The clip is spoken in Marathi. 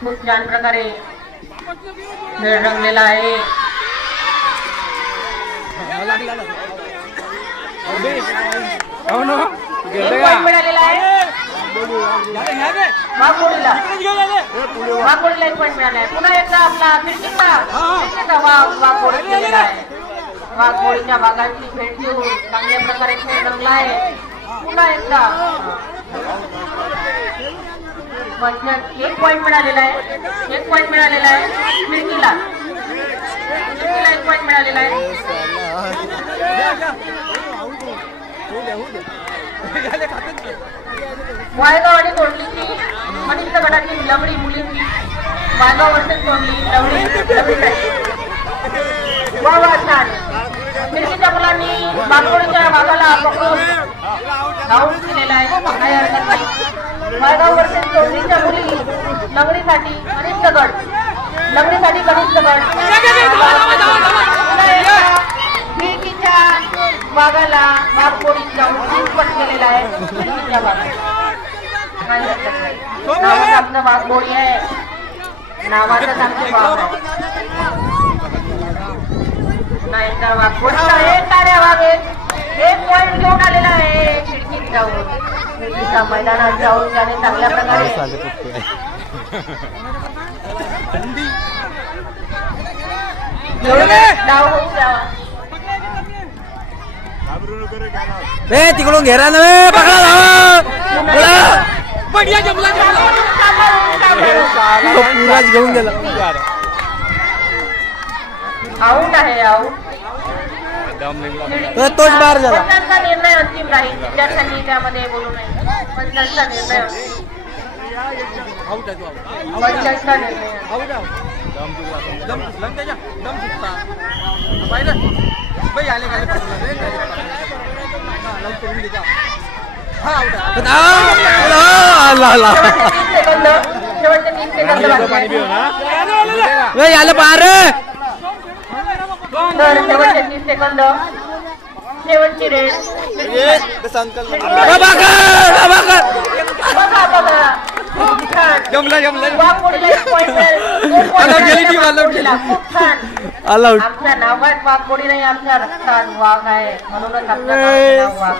खूप छान प्रकारे खेळ रंगलेला आहे. एक पॉइंट मिळालेला आहे वाघोडीला. वाघोडीला एक पॉइंट मिळाला आहे. पुन्हा एकदा आपला खिडकीचा वाघोडी केलेला आहे. वाघोडीच्या भागाची भेट घेऊन चांगल्या प्रकारे खेळ रंगला आहे. पुन्हा एकदा एक पॉइंट मिळालेला आहे. एक पॉइंट मिळालेला आहे खिडकीला. खिडकीला एक पॉइंट मिळालेला आहे. वायगाव आणि तोंडलीची कनिष्ठ गटाची लवडी मुलींची वायगाव वर्षच तोंडली लवडी वा वा छान. खिडकीच्या मुलांनी बागोडीच्या भागाला पकडून आऊट केलेला आहे. काही हरकत नाही. वायगाव वर्षच तोंडलीच्या मुली लवडीसाठी कनिष्ठ गट लवडीसाठी कनिष्ठ गट खिडकीच्या भागाला वाघोडी जाऊन पट केलेला आहे. खिडकीच्या भागाला आमचं वाघोडी आहे. नावाचाच आमचं वाघ आहे. नाही तर वाघोडीचा एक ताऱ्या वाघ एक पॉइंट घेऊन आलेला आहे. खिडकीत जाऊन खिडकीच्या मैदानात जाऊन त्याने चांगल्या प्रकारे डाव होऊ द्यावा. तिकडून घेरा ना पुराच घेऊन गेला. आऊट आहे. आऊट तोच बार झाला. पंचांचा निर्णय अंतिम राहील. विद्यार्थ्यांनी त्यामध्ये बोलू नये. पंचांचा निर्णय पंचांचा निर्णय शेवटचे 30 सेकंद आलं पार. तर शेवटचे 30 सेकंद शेवटची रेड. वाघोडीला एक पॉइंट आमच्या नावात वाघोडी नाही. आमच्या रक्तात वाघ आहे म्हणूनच आपलं नाव वाघ.